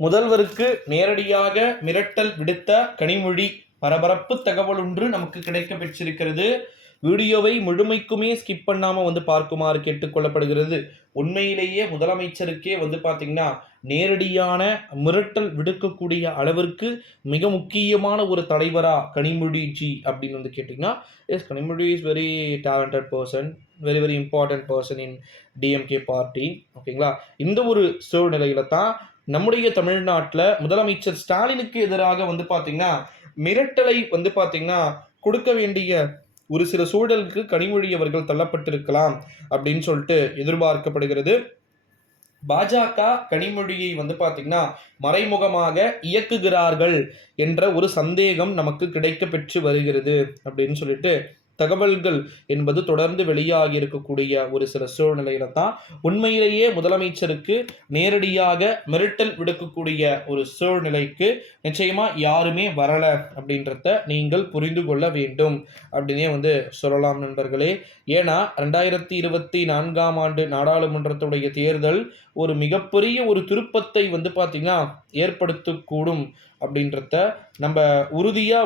முதல்வருக்கு நேரடியாக மிரட்டல் விடுத்த கனிமொழி பரபரப்பு தகவல் ஒன்று நமக்கு கிடைக்க பெற்றிருக்கிறது. வீடியோவை முழுமைக்குமே ஸ்கிப் பண்ணாமல் பார்க்குமாறு கேட்டுக்கொள்ளப்படுகிறது. உண்மையிலேயே முதலமைச்சருக்கே பார்த்தீங்கன்னா நேரடியான மிரட்டல் விடுக்கக்கூடிய அளவிற்கு மிக முக்கியமான ஒரு தலைவரா கனிமொழி ஜி அப்படின்னு கேட்டிங்கன்னா, yes, Kanimozhi is very talented person, very very important person in DMK party. ஓகேங்களா? இந்த ஒரு சூழ்நிலையில தான் நம்முடைய தமிழ்நாட்டில் முதலமைச்சர் ஸ்டாலினுக்கு எதிராக பார்த்தீங்கன்னா மிரட்டலை பார்த்தீங்கன்னா கொடுக்க வேண்டிய ஒரு சில சூழலுக்கு கனிமொழி அவர்கள் தள்ளப்பட்டிருக்கலாம் அப்படின்னு சொல்லிட்டு எதிர்பார்க்கப்படுகிறது. பாஜக கனிமொழியை பார்த்தீங்கன்னா மறைமுகமாக இயக்குகிறார்கள் என்ற ஒரு சந்தேகம் நமக்கு கிடைக்க பெற்று வருகிறது அப்படின்னு சொல்லிட்டு தகவல்கள் என்பது தொடர்ந்து வெளியாகி இருக்கக்கூடிய ஒரு சில சூழ்நிலையில தான் உண்மையிலேயே முதலமைச்சருக்கு நேரடியாக மிரட்டல் விடுக்கக்கூடிய ஒரு சூழ்நிலைக்கு நிச்சயமா யாருமே வரல அப்படின்றத நீங்கள் புரிந்து கொள்ள வேண்டும் அப்படின்னே சொல்லலாம் நண்பர்களே. ஏன்னா 2024 ஆண்டு நாடாளுமன்றத்துடைய தேர்தல் ஒரு மிகப்பெரிய ஒரு திருப்பத்தை பார்த்தீங்கன்னா ஏற்படுத்தக்கூடும் அப்படின்றத நம்ம உறுதியா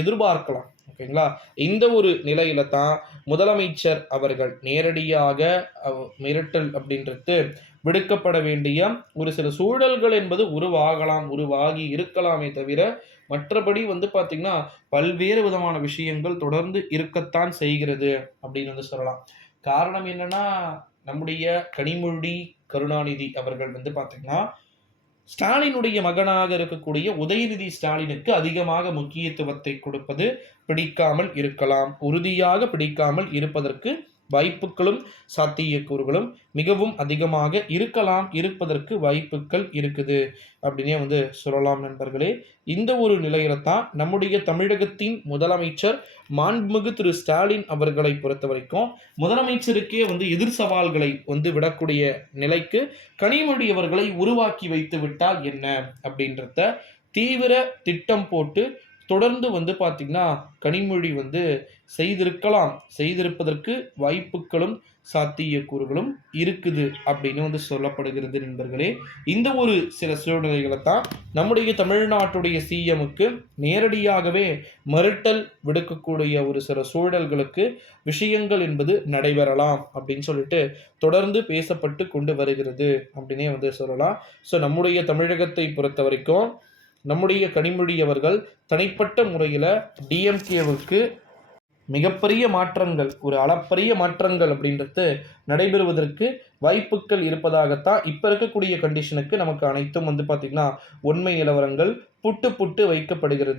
எதிர்பார்க்கலாம். ஓகேங்களா? இந்த ஒரு நிலையில தான் முதலமைச்சர் அவர்கள் நேரடியாக மிரட்டல் அப்படின்றது விடுக்கப்பட வேண்டிய ஒரு சில சூழல்கள் என்பது உருவாகி இருக்கலாமே தவிர மற்றபடி பார்த்தீங்கன்னா பல்வேறு விதமான விஷயங்கள் தொடர்ந்து இருக்கத்தான் செய்கிறது அப்படின்னு சொல்லலாம். காரணம் என்னன்னா, நம்முடைய கனிமொழி கருணாநிதி அவர்கள் பார்த்தீங்கன்னா ஸ்டாலினுடைய மகனாக இருக்கக்கூடிய உதயநிதி ஸ்டாலினுக்கு அதிகமாக முக்கியத்துவத்தை கொடுப்பது பிடிக்காமல் இருக்கலாம். உறுதியாக பிடிக்காமல் இருப்பதற்கு வாய்ப்புகளும் சாத்தியக்கூறுகளும் மிகவும் அதிகமாக இருப்பதற்கு வாய்ப்புகள் இருக்குது அப்படின்னே சொல்லலாம் நண்பர்களே. இந்த ஒரு நிலையில தான் நம்முடைய தமிழகத்தின் முதலமைச்சர் மாண்புமிகு திரு ஸ்டாலின் அவர்களை பொறுத்த வரைக்கும் முதலமைச்சருக்கே எதிர் சவால்களை விடக்கூடிய நிலைக்கு கனிமொழி அவர்களை உருவாக்கி வைத்து விட்டால் என்ன அப்படின்றத தீவிர திட்டம் போட்டு தொடர்ந்து பார்த்தீங்கன்னா கனிமொழி செய்திருப்பதற்கு வாய்ப்புகளும் சாத்தியக்கூறுகளும் இருக்குது அப்படின்னு சொல்லப்படுகிறது நண்பர்களே. இந்த ஒரு சில சூழ்நிலைகளை தான் நம்முடைய தமிழ்நாட்டுடைய சிஎம்முக்கு நேரடியாகவே மிரட்டல் விடுக்கக்கூடிய ஒரு சில சூழல்களுக்கு விஷயங்கள் என்பது நடைபெறலாம் அப்படின்னு சொல்லிட்டு தொடர்ந்து பேசப்பட்டு கொண்டு வருகிறது அப்படின்னே சொல்லலாம். ஸோ நம்முடைய தமிழகத்தை பொறுத்த வரைக்கும் நம்முடைய கனிமொழி அவர்கள் தனிப்பட்ட முறையில் டிஎம்கேவுக்கு மிகப்பெரிய மாற்றங்கள், ஒரு அளப்பரிய மாற்றங்கள் அப்படின்றது நடைபெறுவதற்கு வாய்ப்புகள் இருப்பதாகத்தான் இப்போ இருக்கக்கூடிய கண்டிஷனுக்கு நமக்கு அனைத்தும் பார்த்தீங்கன்னா உண்மை நிலவரங்கள் புட்டு வைக்கப்படுகிறது.